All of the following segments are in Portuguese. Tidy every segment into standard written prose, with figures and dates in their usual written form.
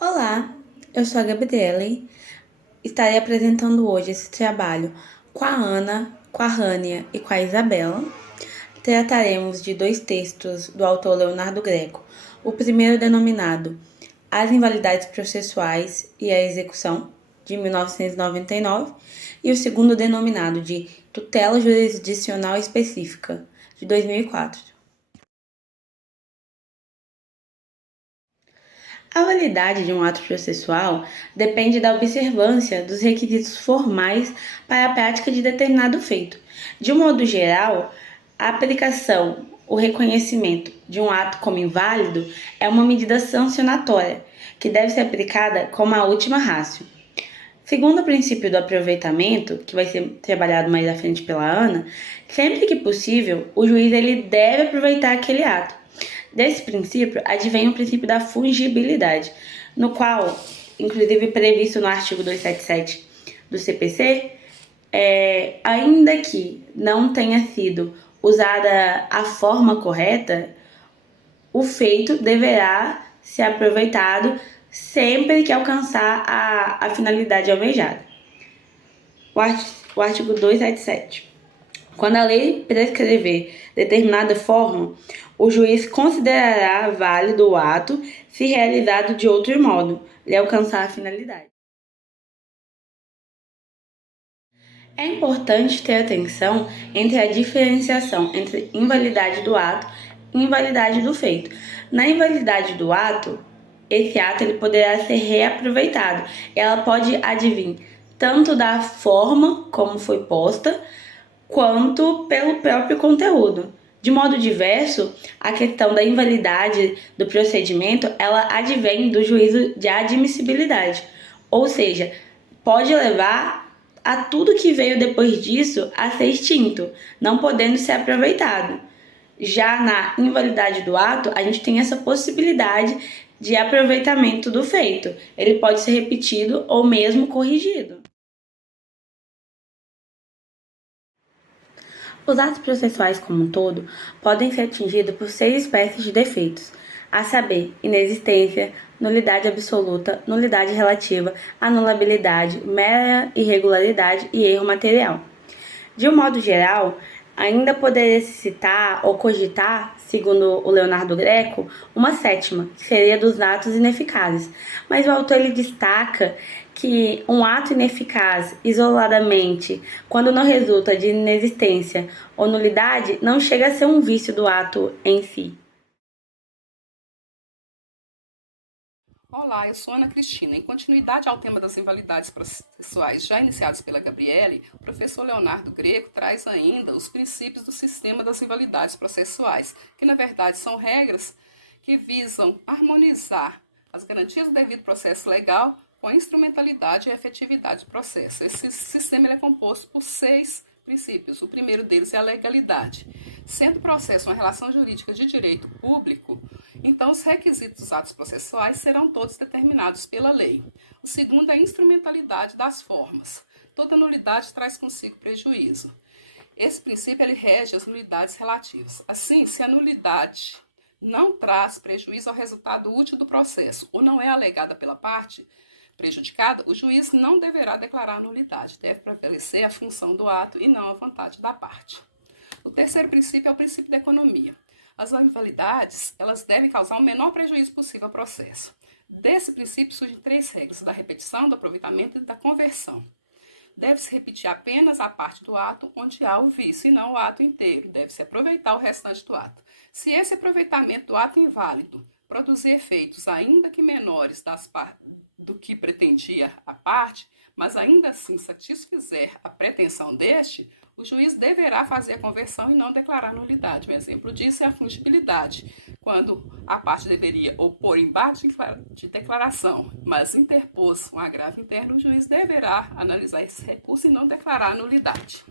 Olá, eu sou a Gabriele. Estarei apresentando hoje esse trabalho com a Ana, com a Rânia e com a Isabela. Trataremos de dois textos do autor Leonardo Greco. O primeiro denominado As Invalidades Processuais e a Execução, de 1999, e o segundo denominado de Tutela Jurisdicional Específica, de 2004. A validade de um ato processual depende da observância dos requisitos formais para a prática de determinado feito. De um modo geral, a aplicação, o reconhecimento de um ato como inválido é uma medida sancionatória, que deve ser aplicada como a última ratio. Segundo o princípio do aproveitamento, que vai ser trabalhado mais à frente pela Ana, sempre que possível, o juiz ele deve aproveitar aquele ato. Desse princípio, advém o princípio da fungibilidade, no qual, inclusive previsto no artigo 277 do CPC, ainda que não tenha sido usada a forma correta, o feito deverá ser aproveitado sempre que alcançar a finalidade almejada. O artigo 277. Quando a lei prescrever determinada forma, o juiz considerará válido o ato se realizado de outro modo, lhe alcançar a finalidade. É importante ter atenção entre a diferenciação entre invalidade do ato e invalidade do feito. Na invalidade do ato, esse ato ele poderá ser reaproveitado. Ela pode advir tanto da forma como foi posta, quanto pelo próprio conteúdo. De modo diverso, a questão da invalidade do procedimento, ela advém do juízo de admissibilidade, ou seja, pode levar a tudo que veio depois disso a ser extinto, não podendo ser aproveitado. Já na invalidade do ato, a gente tem essa possibilidade de aproveitamento do feito. Ele pode ser repetido ou mesmo corrigido. Os atos processuais como um todo podem ser atingidos por 6 espécies de defeitos, a saber, inexistência, nulidade absoluta, nulidade relativa, anulabilidade, mera irregularidade e erro material. De um modo geral, ainda poderia se citar ou cogitar, segundo o Leonardo Greco, uma sétima, que seria dos atos ineficazes. Mas o autor ele destaca que um ato ineficaz isoladamente, quando não resulta de inexistência ou nulidade, não chega a ser um vício do ato em si. Olá, eu sou Ana Cristina. Em continuidade ao tema das invalidades processuais já iniciados pela Gabriele, o professor Leonardo Greco traz ainda os princípios do sistema das invalidades processuais, que na verdade são regras que visam harmonizar as garantias do devido processo legal com a instrumentalidade e a efetividade do processo. Esse sistema é composto por 6 princípios. O primeiro deles é a legalidade. Sendo o processo uma relação jurídica de direito público, então os requisitos dos atos processuais serão todos determinados pela lei. O segundo é a instrumentalidade das formas. Toda nulidade traz consigo prejuízo. Esse princípio ele rege as nulidades relativas. Assim, se a nulidade não traz prejuízo ao resultado útil do processo ou não é alegada pela parte prejudicada, o juiz não deverá declarar a nulidade. Deve prevalecer a função do ato e não a vontade da parte. O terceiro princípio é o princípio da economia. As invalidades, elas devem causar o menor prejuízo possível ao processo. Desse princípio surgem 3 regras: da repetição, do aproveitamento e da conversão. Deve-se repetir apenas a parte do ato onde há o vício, e não o ato inteiro. Deve-se aproveitar o restante do ato. Se esse aproveitamento do ato inválido produzir efeitos ainda que menores do que pretendia a parte, mas ainda assim satisfizer a pretensão deste, o juiz deverá fazer a conversão e não declarar nulidade. Um exemplo disso é a fungibilidade, quando a parte deveria opor embargo de declaração, mas interpôs um agravo interno, o juiz deverá analisar esse recurso e não declarar nulidade.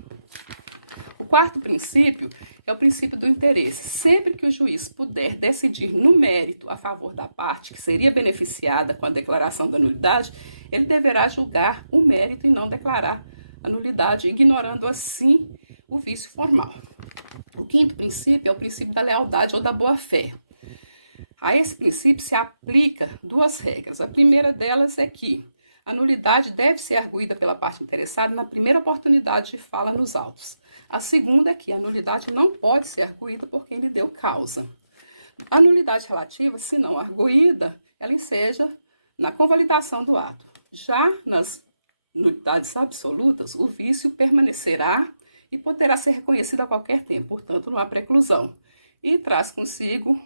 O quarto princípio é o princípio do interesse. Sempre que o juiz puder decidir no mérito a favor da parte que seria beneficiada com a declaração da nulidade, ele deverá julgar o mérito e não declarar a nulidade, ignorando assim o vício formal. O quinto princípio é o princípio da lealdade ou da boa-fé. A esse princípio se aplica duas regras. A primeira delas é que a nulidade deve ser arguída pela parte interessada na primeira oportunidade de fala nos autos. A segunda é que a nulidade não pode ser arguída por quem lhe deu causa. A nulidade relativa, se não arguída, ela enseja na convalidação do ato. Já nas nulidades absolutas, o vício permanecerá e poderá ser reconhecido a qualquer tempo, portanto, não há preclusão. E traz consigo,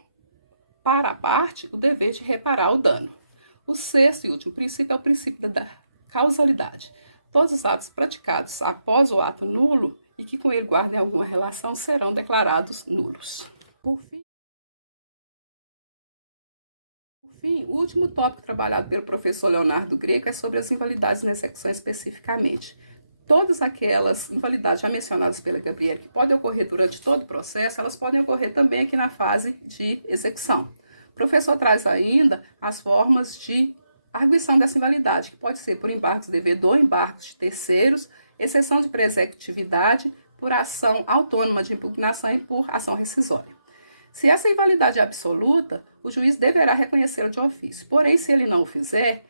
para a parte, o dever de reparar o dano. O sexto e último princípio é o princípio da causalidade. Todos os atos praticados após o ato nulo e que com ele guardem alguma relação serão declarados nulos. Por fim, o último tópico trabalhado pelo professor Leonardo Greco é sobre as invalidades na execução especificamente. Todas aquelas invalidades já mencionadas pela Gabriele, que podem ocorrer durante todo o processo, elas podem ocorrer também aqui na fase de execução. O professor traz ainda as formas de arguição dessa invalidade, que pode ser por embargos de devedor, embargos de terceiros, exceção de pré-executividade, por ação autônoma de impugnação e por ação rescisória. Se essa invalidade é absoluta, o juiz deverá reconhecê-la de ofício. Porém, se ele não o fizer,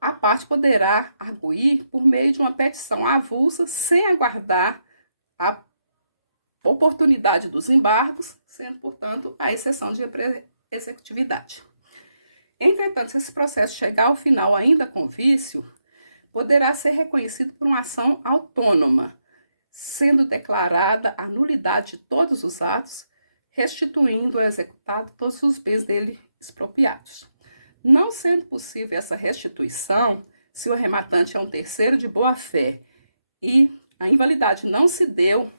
a parte poderá arguir por meio de uma petição avulsa, sem aguardar a oportunidade dos embargos, sendo, portanto, a exceção de executividade. Entretanto, se esse processo chegar ao final ainda com vício, poderá ser reconhecido por uma ação autônoma, sendo declarada a nulidade de todos os atos, restituindo ao executado todos os bens dele expropriados. Não sendo possível essa restituição, se o rematante é um terceiro de boa-fé e a invalidade não se deu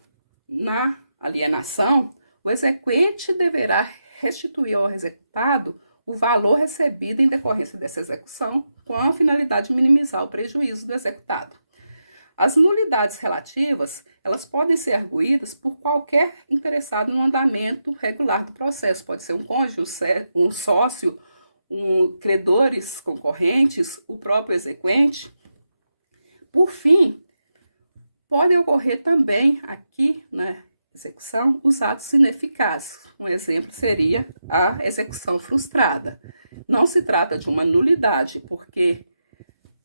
na alienação, o exequente deverá restituir ao executado o valor recebido em decorrência dessa execução, com a finalidade de minimizar o prejuízo do executado. As nulidades relativas, elas podem ser arguídas por qualquer interessado no andamento regular do processo. Pode ser um cônjuge, um sócio, credores concorrentes, o próprio exequente. Por fim, podem ocorrer também aqui na execução os atos ineficazes. Um exemplo seria a execução frustrada. Não se trata de uma nulidade, porque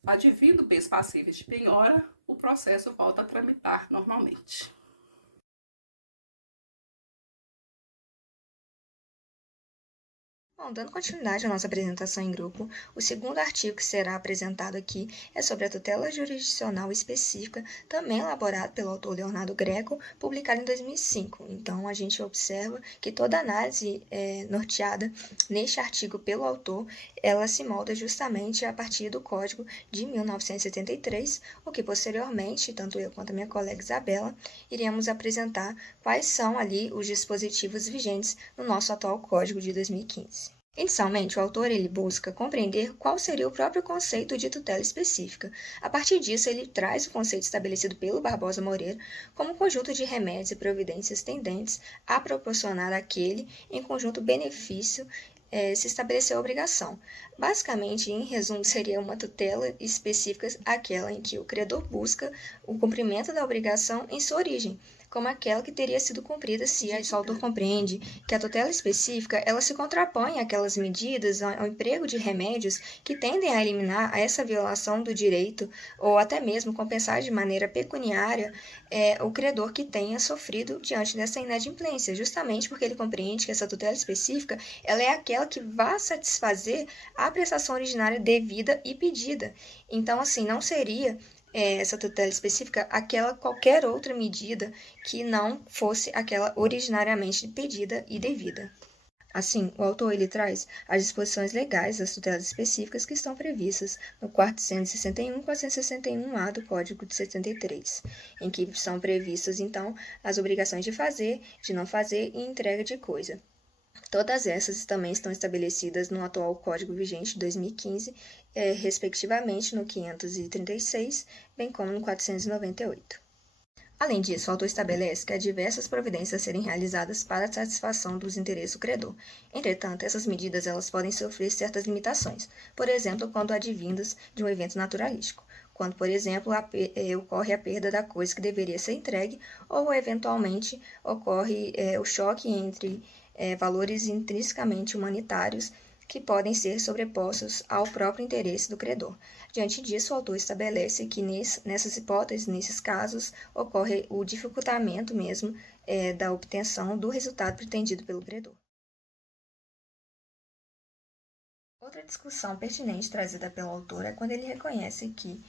advindo bens passíveis de penhora, o processo volta a tramitar normalmente. Bom, dando continuidade à nossa apresentação em grupo, o segundo artigo que será apresentado aqui é sobre a tutela jurisdicional específica, também elaborado pelo autor Leonardo Greco, publicado em 2005. Então, a gente observa que toda análise norteada neste artigo pelo autor, ela se molda justamente a partir do Código de 1973, o que posteriormente, tanto eu quanto a minha colega Isabela, iremos apresentar quais são ali os dispositivos vigentes no nosso atual Código de 2015. Inicialmente, o autor busca compreender qual seria o próprio conceito de tutela específica. A partir disso, ele traz o conceito estabelecido pelo Barbosa Moreira como um conjunto de remédios e providências tendentes a proporcionar àquele, em conjunto, benefício se estabelecer a obrigação. Basicamente, em resumo, seria uma tutela específica aquela em que o credor busca o cumprimento da obrigação em sua origem, como aquela que teria sido cumprida se o autor compreende que a tutela específica ela se contrapõe àquelas medidas, ao emprego de remédios que tendem a eliminar essa violação do direito ou até mesmo compensar de maneira pecuniária o credor que tenha sofrido diante dessa inadimplência, justamente porque ele compreende que essa tutela específica ela é aquela que vai satisfazer a prestação originária devida e pedida. Então, assim, não seria essa tutela específica aquela qualquer outra medida que não fosse aquela originariamente pedida e devida. Assim, o autor traz as disposições legais das tutelas específicas que estão previstas no 461 e 461-A do Código de 73, em que são previstas, então, as obrigações de fazer, de não fazer e entrega de coisa. Todas essas também estão estabelecidas no atual Código vigente de 2015, respectivamente no 536, bem como no 498. Além disso, o autor estabelece que há diversas providências a serem realizadas para a satisfação dos interesses do credor. Entretanto, essas medidas elas podem sofrer certas limitações, por exemplo, quando advindas de um evento naturalístico, quando, por exemplo, ocorre a perda da coisa que deveria ser entregue, ou, eventualmente, ocorre o choque entre valores intrinsecamente humanitários que podem ser sobrepostos ao próprio interesse do credor. Diante disso, o autor estabelece que nessas hipóteses, nesses casos, ocorre o dificultamento mesmo da obtenção do resultado pretendido pelo credor. Outra discussão pertinente trazida pelo autor é quando ele reconhece que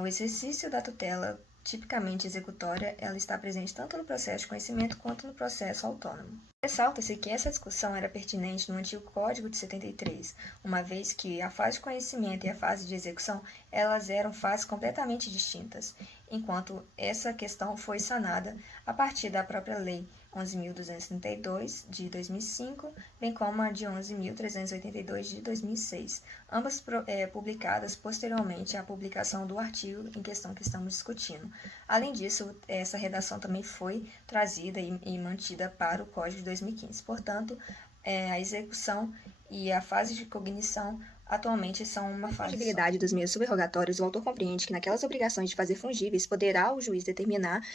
o exercício da tutela tipicamente executória, ela está presente tanto no processo de conhecimento quanto no processo autônomo. Ressalta-se que essa discussão era pertinente no antigo Código de 73, uma vez que a fase de conhecimento e a fase de execução, elas eram fases completamente distintas, enquanto essa questão foi sanada a partir da própria Lei 11.232, de 2005, bem como a de 11.382, de 2006, ambas publicadas posteriormente à publicação do artigo em questão que estamos discutindo. Além disso, essa redação também foi trazida e mantida para o Código de 2015. Portanto, a execução e a fase de cognição atualmente são uma fase. A fungibilidade dos meios subrogatórios, o autor compreende que naquelas obrigações de fazer fungíveis, poderá o juiz determinar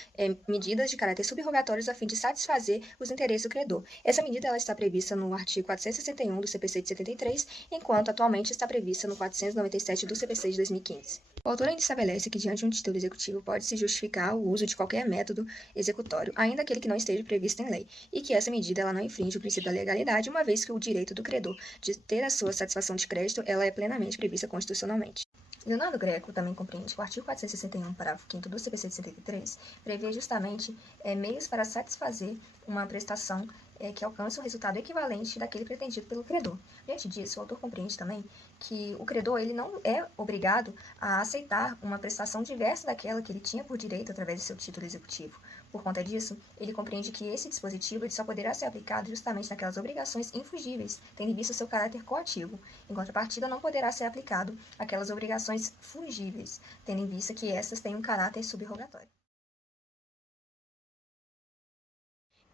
medidas de caráter subrogatórios a fim de satisfazer os interesses do credor. Essa medida ela está prevista no artigo 461 do CPC de 73, enquanto atualmente está prevista no 497 do CPC de 2015. O autor ainda estabelece que diante de um título executivo pode-se justificar o uso de qualquer método executório, ainda aquele que não esteja previsto em lei, e que essa medida ela não infringe o princípio da legalidade, uma vez que o direito do credor de ter a sua satisfação de crédito ela é plenamente prevista constitucionalmente. Leonardo Greco também compreende que o artigo 461, parágrafo 5º do CPC de 73, prevê justamente meios para satisfazer uma prestação que alcança um resultado equivalente daquele pretendido pelo credor. Diante disso, o autor compreende também que o credor ele não é obrigado a aceitar uma prestação diversa daquela que ele tinha por direito através do seu título executivo. Por conta disso, ele compreende que esse dispositivo ele só poderá ser aplicado justamente naquelas obrigações infungíveis, tendo em vista o seu caráter coativo. Em contrapartida, não poderá ser aplicado aquelas obrigações fungíveis, tendo em vista que essas têm um caráter subrogatório.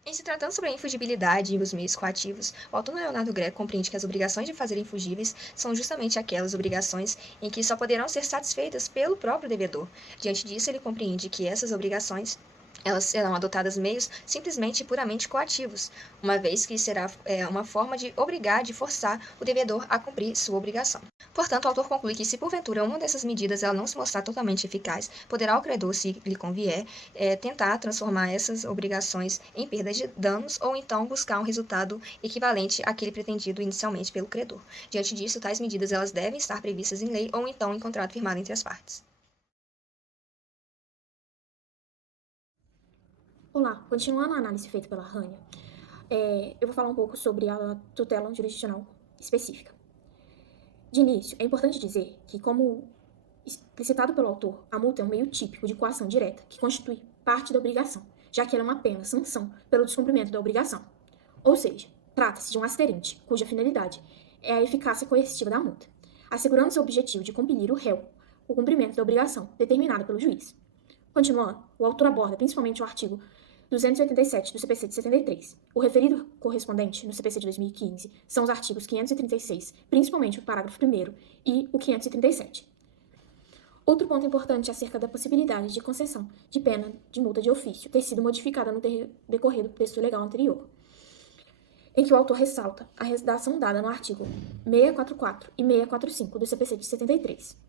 Em se tratando sobre a infungibilidade e os meios coativos, o autor Leonardo Greco compreende que as obrigações de fazer infungíveis são justamente aquelas obrigações em que só poderão ser satisfeitas pelo próprio devedor. Diante disso, ele compreende que essas obrigações elas serão adotadas meios simplesmente e puramente coativos, uma vez que será uma forma de obrigar, de forçar o devedor a cumprir sua obrigação. Portanto, o autor conclui que se porventura uma dessas medidas ela não se mostrar totalmente eficaz, poderá o credor, se lhe convier, tentar transformar essas obrigações em perda de danos ou então buscar um resultado equivalente àquele pretendido inicialmente pelo credor. Diante disso, tais medidas elas devem estar previstas em lei ou então em contrato firmado entre as partes. Olá, continuando a análise feita pela Rania, eu vou falar um pouco sobre a tutela jurisdicional específica. De início, é importante dizer que, como explicitado pelo autor, a multa é um meio típico de coação direta que constitui parte da obrigação, já que ela é uma pena sanção pelo descumprimento da obrigação. Ou seja, trata-se de um asterente, cuja finalidade é a eficácia coercitiva da multa, assegurando seu objetivo de compelir o réu o cumprimento da obrigação determinada pelo juiz. Continuando, o autor aborda principalmente o artigo 287 do CPC de 73. O referido correspondente no CPC de 2015 são os artigos 536, principalmente o parágrafo 1º, e o 537. Outro ponto importante é acerca da possibilidade de concessão de pena de multa de ofício ter sido modificada no decorrer do texto legal anterior, em que o autor ressalta a redação dada no artigo 644 e 645 do CPC de 73.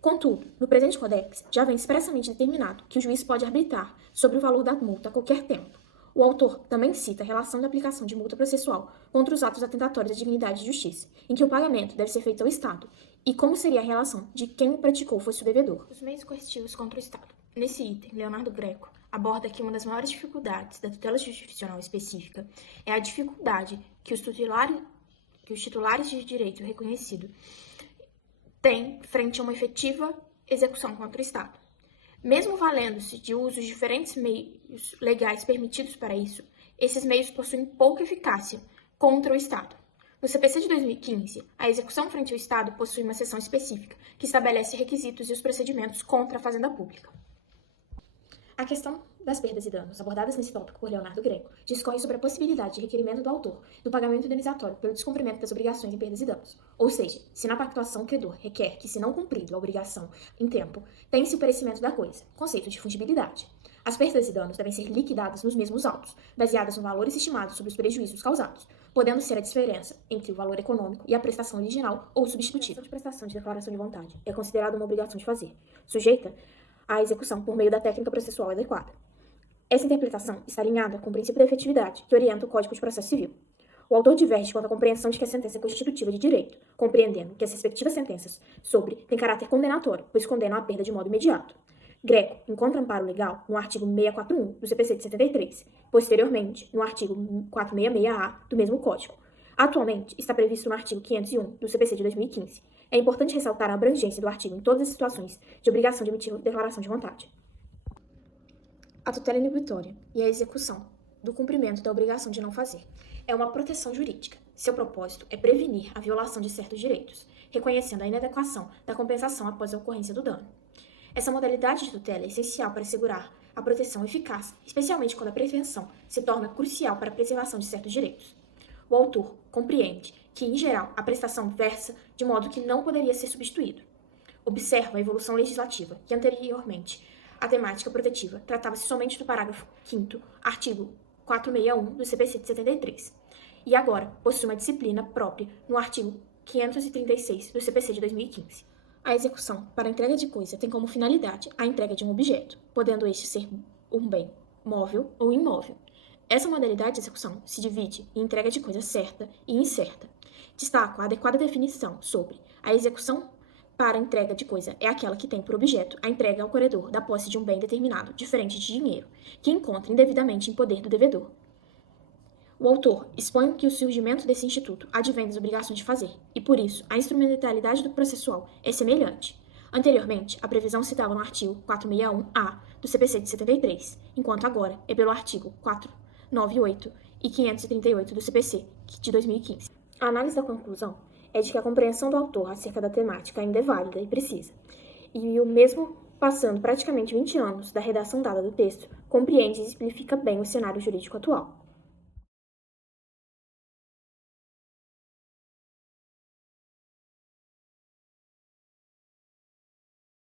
Contudo, no presente Codex, já vem expressamente determinado que o juiz pode arbitrar sobre o valor da multa a qualquer tempo. O autor também cita a relação da aplicação de multa processual contra os atos atentatórios à dignidade e justiça, em que o pagamento deve ser feito ao Estado, e como seria a relação de quem o praticou fosse o devedor. Os meios coercitivos contra o Estado. Nesse item, Leonardo Greco aborda que uma das maiores dificuldades da tutela jurisdicional específica é a dificuldade que os titulares de direito reconhecido tem frente a uma efetiva execução contra o Estado. Mesmo valendo-se de usos diferentes meios legais permitidos para isso, esses meios possuem pouca eficácia contra o Estado. No CPC de 2015, a execução frente ao Estado possui uma seção específica que estabelece requisitos e os procedimentos contra a fazenda pública. A questão das perdas e danos, abordadas nesse tópico por Leonardo Greco, discorre sobre a possibilidade de requerimento do autor do pagamento indenizatório pelo descumprimento das obrigações em perdas e danos. Ou seja, se na pactuação o credor requer que, se não cumprido a obrigação em tempo, tem-se o perecimento da coisa, conceito de fungibilidade. As perdas e danos devem ser liquidadas nos mesmos autos, baseadas nos valores estimados sobre os prejuízos causados, podendo ser a diferença entre o valor econômico e a prestação original ou substitutiva. A prestação de declaração de vontade é considerada uma obrigação de fazer, sujeita à execução por meio da técnica processual adequada. Essa interpretação está alinhada com o princípio da efetividade que orienta o Código de Processo Civil. O autor diverge quanto à compreensão de que a sentença é constitutiva de direito, compreendendo que as respectivas sentenças sobre têm caráter condenatório, pois condenam a perda de modo imediato. Greco encontra amparo legal no artigo 641 do CPC de 73, posteriormente no artigo 466-A do mesmo Código. Atualmente está previsto no artigo 501 do CPC de 2015. É importante ressaltar a abrangência do artigo em todas as situações de obrigação de emitir declaração de vontade. A tutela inibitória e a execução do cumprimento da obrigação de não fazer é uma proteção jurídica. Seu propósito é prevenir a violação de certos direitos, reconhecendo a inadequação da compensação após a ocorrência do dano. Essa modalidade de tutela é essencial para assegurar a proteção eficaz, especialmente quando a prevenção se torna crucial para a preservação de certos direitos. O autor compreende que, em geral, a prestação versa de modo que não poderia ser substituído. Observa a evolução legislativa, que anteriormente a temática protetiva tratava-se somente do parágrafo 5º, artigo 461 do CPC de 73, e agora possui uma disciplina própria no artigo 536 do CPC de 2015. A execução para a entrega de coisa tem como finalidade a entrega de um objeto, podendo este ser um bem móvel ou imóvel. Essa modalidade de execução se divide em entrega de coisa certa e incerta. Destaco a adequada definição sobre a execução para a entrega de coisa é aquela que tem por objeto a entrega ao credor da posse de um bem determinado, diferente de dinheiro, que encontra indevidamente em poder do devedor. O autor expõe que o surgimento desse instituto advém das obrigações de fazer, e por isso a instrumentalidade do processual é semelhante. Anteriormente, a previsão se dava no artigo 461-A do CPC de 73, enquanto agora é pelo artigo 498 e 538 do CPC de 2015. A análise da conclusão é de que a compreensão do autor acerca da temática ainda é válida e precisa, e o mesmo passando praticamente 20 anos da redação dada do texto, compreende e explica bem o cenário jurídico atual.